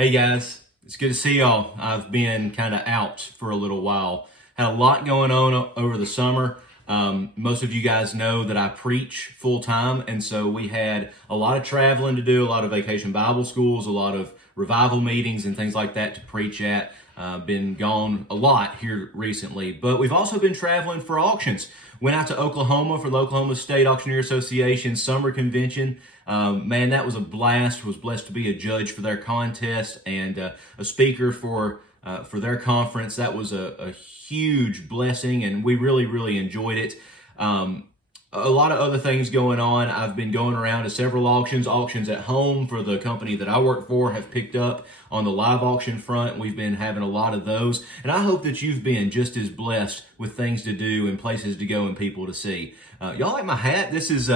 Hey guys, it's good to see y'all. I've been kind of out for a little while. Had a lot going on over the summer. Most of you guys know that I preach full time, and so we had a lot of traveling to do, a lot of vacation Bible schools, a lot of revival meetings and things like that to preach at. Been gone a lot here recently, but we've also been traveling for auctions. Went out to Oklahoma for the Oklahoma State Auctioneer Association Summer Convention. Man, that was a blast. Was blessed to be a judge for their contest and a speaker for their conference. That was a huge blessing, and we really enjoyed it. A lot of other things going on. I've been going around to several auctions at home for the company that I work for have picked up on the live auction front. We've been having a lot of those, and I hope that you've been just as blessed with things to do and places to go and people to see. Y'all like my hat? This is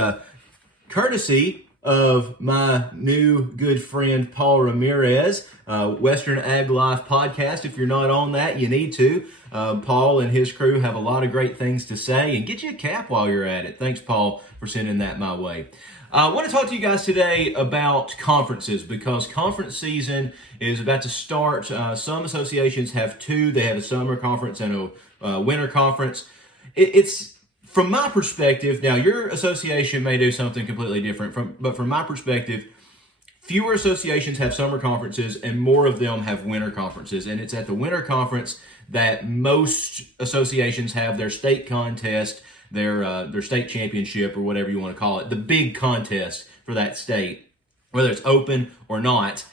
courtesy of my new good friend Paul Ramirez, Western Ag Life podcast. If you're not on that, you need to. Paul and his crew have a lot of great things to say, and get you a cap while you're at it. Thanks, Paul, for sending that my way. I want to talk to you guys today about conferences because conference season is about to start. Some associations have two. They have a summer conference and a winter conference. It's from my perspective, now your association may do something completely different, but from my perspective, fewer associations have summer conferences and more of them have winter conferences. And it's at the winter conference that most associations have their state contest, their state championship, or whatever you want to call it. The big contest for that state, whether it's open or not,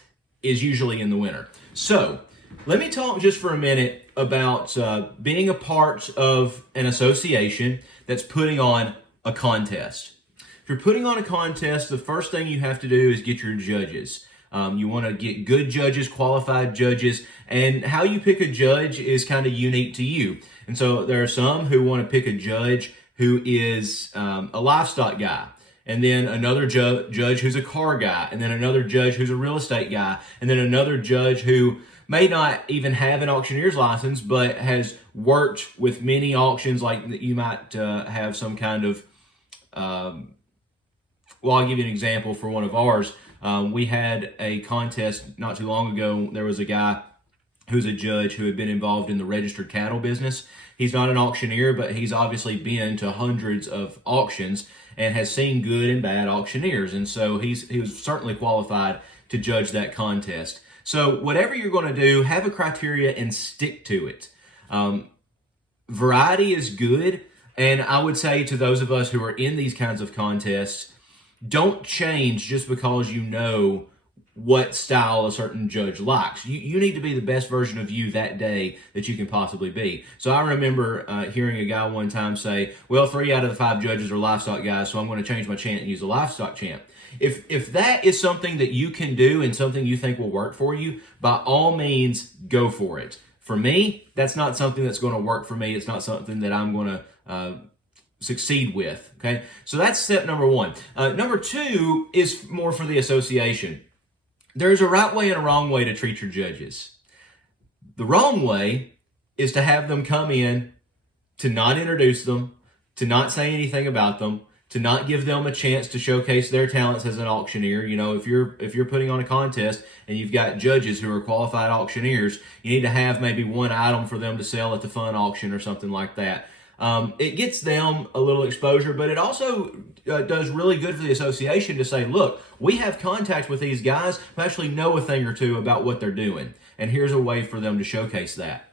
is usually in the winter. So let me talk just for a minute about being a part of an association that's putting on a contest. If you're putting on a contest, the first thing you have to do is get your judges. You want to get good judges, qualified judges, and how you pick a judge is kind of unique to you. And so there are some who want to pick a judge who is a livestock guy, and then another judge who's a car guy, and then another judge who's a real estate guy, and then another judge who may not even have an auctioneer's license, but has worked with many auctions, like you might have some kind of, well, I'll give you an example for one of ours. We had a contest not too long ago. There was a guy who's a judge who had been involved in the registered cattle business. He's not an auctioneer, but he's obviously been to hundreds of auctions and has seen good and bad auctioneers. And so he was certainly qualified to judge that contest. So whatever you're going to do, have a criteria and stick to it. Variety is good. And I would say to those of us who are in these kinds of contests, don't change just because you know what style a certain judge likes. You need to be the best version of you that day that you can possibly be. So I remember hearing a guy one time say, well, 3 out of the 5 judges are livestock guys, so I'm going to change my chant and use a livestock chant. If that is something that you can do and something you think will work for you, by all means, go for it. For me, that's not something that's going to work for me. It's not something that I'm going to succeed with. Okay, so that's step number one. Number two is more for the association. There's a right way and a wrong way to treat your judges. The wrong way is to have them come in, to not introduce them, to not say anything about them, to not give them a chance to showcase their talents as an auctioneer. You know, if you're putting on a contest and you've got judges who are qualified auctioneers, you need to have maybe one item for them to sell at the fun auction or something like that. It gets them a little exposure, but it also does really good for the association to say, look, we have contact with these guys who actually know a thing or two about what they're doing, and here's a way for them to showcase that.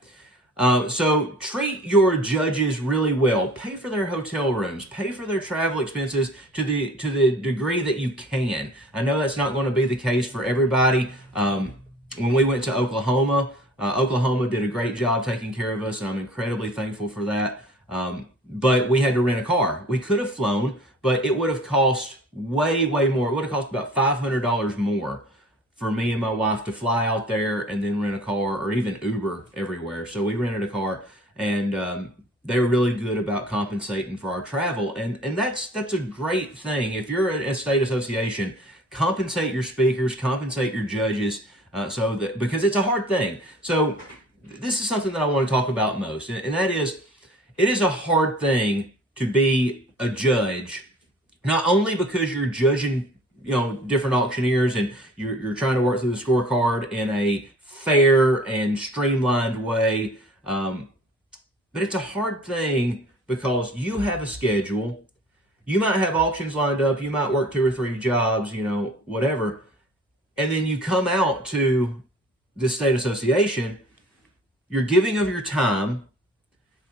So treat your judges really well. Pay for their hotel rooms. Pay for their travel expenses to the degree that you can. I know that's not going to be the case for everybody. When we went to Oklahoma, Oklahoma did a great job taking care of us, and I'm incredibly thankful for that. But we had to rent a car. We could have flown, but it would have cost way more. It would have cost about $500 more for me and my wife to fly out there and then rent a car, or even Uber everywhere. So we rented a car, and they were really good about compensating for our travel. And that's a great thing. If you're a state association, compensate your speakers, compensate your judges, because it's a hard thing. So this is something that I want to talk about most, and that is, it is a hard thing to be a judge, not only because you're judging different auctioneers, and you're trying to work through the scorecard in a fair and streamlined way. But it's a hard thing because you have a schedule. You might have auctions lined up. You might work 2 or 3 jobs, whatever. And then you come out to the state association. You're giving of your time.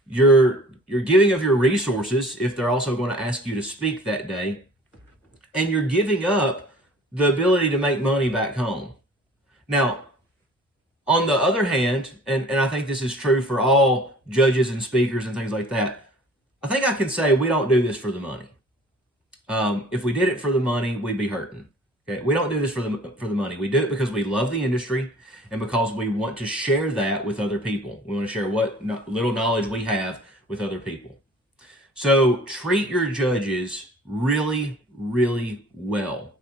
You're giving of your resources if they're also going to ask you to speak that day. And you're giving up the ability to make money back home. Now, on the other hand, and I think this is true for all judges and speakers and things like that, I think I can say we don't do this for the money. If we did it for the money, we'd be hurting. Okay, we don't do this for the money. We do it because we love the industry and because we want to share that with other people. We want to share what little knowledge we have with other people. So treat your judges really, really well.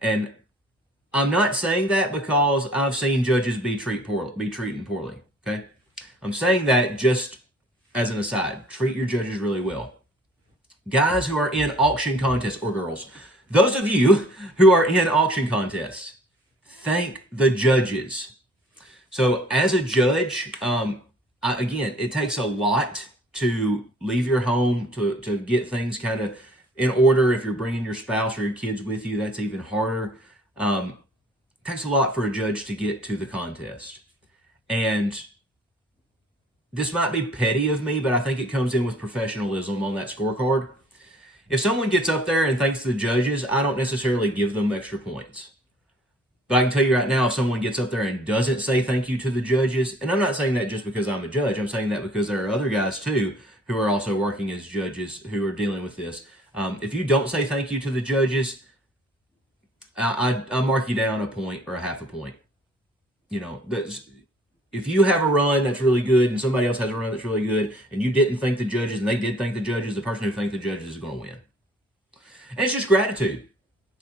And I'm not saying that because I've seen judges be treated poorly. Okay, I'm saying that just as an aside. Treat your judges really well. Guys who are in auction contests, or girls, those of you who are in auction contests, thank the judges. So as a judge, again, it takes a lot to leave your home, to get things kind of in order. If you're bringing your spouse or your kids with you, that's even harder. It takes a lot for a judge to get to the contest. And this might be petty of me, but I think it comes in with professionalism on that scorecard. If someone gets up there and thanks the judges, I don't necessarily give them extra points. But I can tell you right now, if someone gets up there and doesn't say thank you to the judges, and I'm not saying that just because I'm a judge, I'm saying that because there are other guys too who are also working as judges who are dealing with this. If you don't say thank you to the judges, I mark you down a point or a half a point. If you have a run that's really good and somebody else has a run that's really good and you didn't thank the judges and they did thank the judges, the person who thanked the judges is going to win. And it's just gratitude.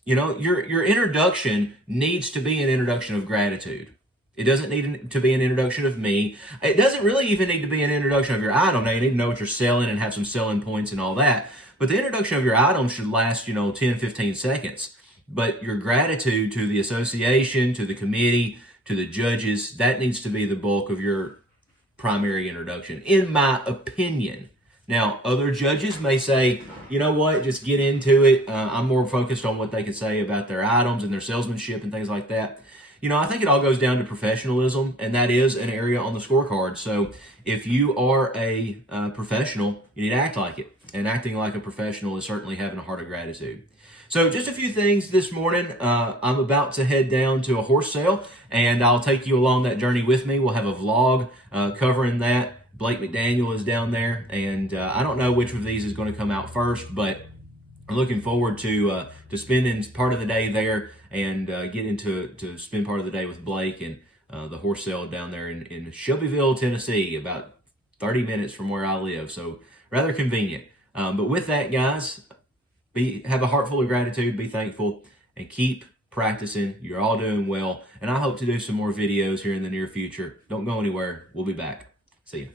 Your introduction needs to be an introduction of gratitude. It doesn't need to be an introduction of me. It doesn't really even need to be an introduction of your item. Now, you need to know what you're selling and have some selling points and all that. But the introduction of your item should last, 10, 15 seconds. But your gratitude to the association, to the committee, to the judges, that needs to be the bulk of your primary introduction, in my opinion. Now, other judges may say, you know what, just get into it. I'm more focused on what they can say about their items and their salesmanship and things like that. I think it all goes down to professionalism, and that is an area on the scorecard. So if you are a professional, you need to act like it. And acting like a professional is certainly having a heart of gratitude. So just a few things this morning. I'm about to head down to a horse sale, and I'll take you along that journey with me. We'll have a vlog covering that. Blake McDaniel is down there, and I don't know which of these is going to come out first, but I'm looking forward to spending part of the day there and getting to spend part of the day with Blake and the horse sale down there in Shelbyville, Tennessee, about 30 minutes from where I live. So rather convenient. But with that, guys, have a heart full of gratitude, be thankful, and keep practicing. You're all doing well, and I hope to do some more videos here in the near future. Don't go anywhere. We'll be back. See you.